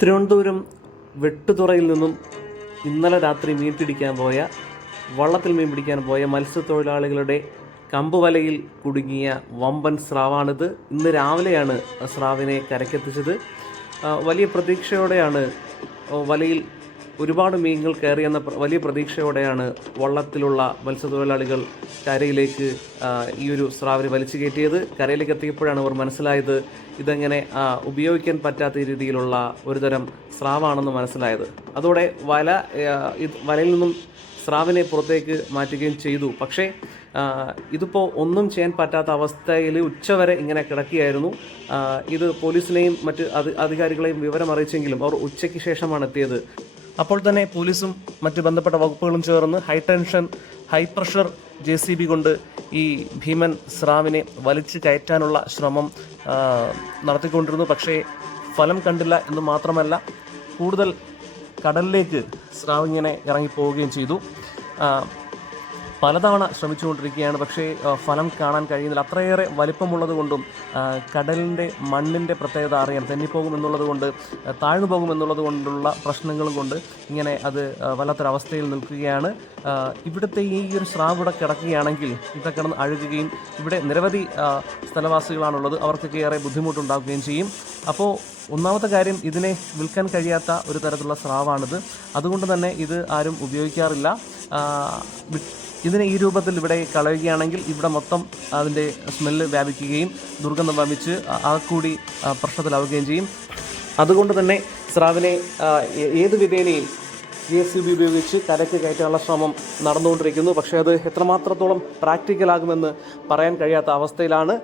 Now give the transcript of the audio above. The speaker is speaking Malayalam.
തിരുവനന്തപുരം വെട്ടുതുറയിൽ നിന്നും ഇന്നലെ രാത്രി വള്ളത്തിൽ മീൻ പിടിക്കാൻ പോയ മത്സ്യത്തൊഴിലാളികളുടെ കമ്പുവലയിൽ കുടുങ്ങിയ വമ്പൻ സ്രാവാണിത്. ഇന്ന് രാവിലെയാണ് സ്രാവിനെ കരയ്ക്കെത്തിച്ചത്. വലിയ പ്രതീക്ഷയോടെയാണ് വലയിൽ ഒരുപാട് മീനുകൾ കയറിയെന്ന വലിയ പ്രതീക്ഷയോടെയാണ് വള്ളത്തിലുള്ള മത്സ്യത്തൊഴിലാളികൾ കരയിലേക്ക് ഈ ഒരു സ്രാവിനെ വലിച്ചു കയറ്റിയത്. കരയിലേക്ക് എത്തിയപ്പോഴാണ് അവർ മനസ്സിലായത് ഇതെങ്ങനെ ഉപയോഗിക്കാൻ പറ്റാത്ത രീതിയിലുള്ള ഒരുതരം സ്രാവാണെന്ന് മനസ്സിലായത്. അതോടെ വലയിൽ നിന്നും സ്രാവിനെ പുറത്തേക്ക് മാറ്റുകയും ചെയ്തു. പക്ഷേ ഇതിപ്പോൾ ഒന്നും ചെയ്യാൻ പറ്റാത്ത അവസ്ഥയിൽ ഉച്ചവരെ ഇങ്ങനെ കിടക്കുകയായിരുന്നു. ഇത് പോലീസിനെയും മറ്റ് അധികാരികളെയും വിവരം അറിയിച്ചെങ്കിലും അവർ ഉച്ചയ്ക്ക് ശേഷമാണ് എത്തിയത്. അപ്പോൾ തന്നെ പോലീസും മറ്റ് ബന്ധപ്പെട്ട വകുപ്പുകളും ചേർന്ന് ഹൈ പ്രഷർ JCB കൊണ്ട് ഈ ഭീമൻ സ്രാവിനെ വലിച്ചു കയറ്റാനുള്ള ശ്രമം നടത്തിക്കൊണ്ടിരുന്നു. പക്ഷേ ഫലം കണ്ടില്ല എന്ന് മാത്രമല്ല, കൂടുതൽ കടലിലേക്ക് സ്രാവ് ഇങ്ങനെ ഇറങ്ങിപ്പോവുകയും ചെയ്തു. പലതവണ ശ്രമിച്ചുകൊണ്ടിരിക്കുകയാണ്, പക്ഷേ ഫലം കാണാൻ കഴിയുന്നില്ല. അത്രയേറെ വലിപ്പമുള്ളത് കൊണ്ടും കടലിൻ്റെ മണ്ണിൻ്റെ പ്രത്യേകത അറിയാം, തെന്നിപ്പോകുമെന്നുള്ളത് കൊണ്ട്, താഴ്ന്നു പോകുമെന്നുള്ളത് കൊണ്ടുള്ള പ്രശ്നങ്ങളും കൊണ്ട് ഇങ്ങനെ അത് വല്ലാത്തൊരവസ്ഥയിൽ നിൽക്കുകയാണ്. ഇവിടുത്തെ ഈ ഒരു സ്രാവ് ഇവിടെ കിടക്കുകയാണെങ്കിൽ ഇവിടെ കിടന്ന് അഴുകുകയും ഇവിടെ നിരവധി സ്ഥലവാസികളാണുള്ളത്, അവർക്കൊക്കെ ഏറെ ബുദ്ധിമുട്ടുണ്ടാക്കുകയും ചെയ്യും. അപ്പോൾ ഒന്നാമത്തെ കാര്യം, ഇതിനെ വിൽക്കാൻ കഴിയാത്ത ഒരു തരത്തിലുള്ള സ്രാവാണിത്. അതുകൊണ്ട് തന്നെ ഇത് ആരും ഉപയോഗിക്കാറില്ല. ഇതിനെ ഈ രൂപത്തിൽ ഇവിടെ കളയുകയാണെങ്കിൽ ഇവിടെ മൊത്തം അതിൻ്റെ സ്മെല്ല് വ്യാപിക്കുകയും ദുർഗന്ധം വ്യാപിച്ച് കൂടി പ്രശ്നത്തിലാവുകയും ചെയ്യും. അതുകൊണ്ട് തന്നെ സ്രാവിനെ ഏത് വിധേനയും JCB ഉപയോഗിച്ച് കരയ്ക്ക് കയറ്റാനുള്ള ശ്രമം നടന്നുകൊണ്ടിരിക്കുന്നു. പക്ഷേ അത് എത്രമാത്രത്തോളം പ്രാക്ടിക്കലാകുമെന്ന് പറയാൻ കഴിയാത്ത അവസ്ഥയിലാണ്.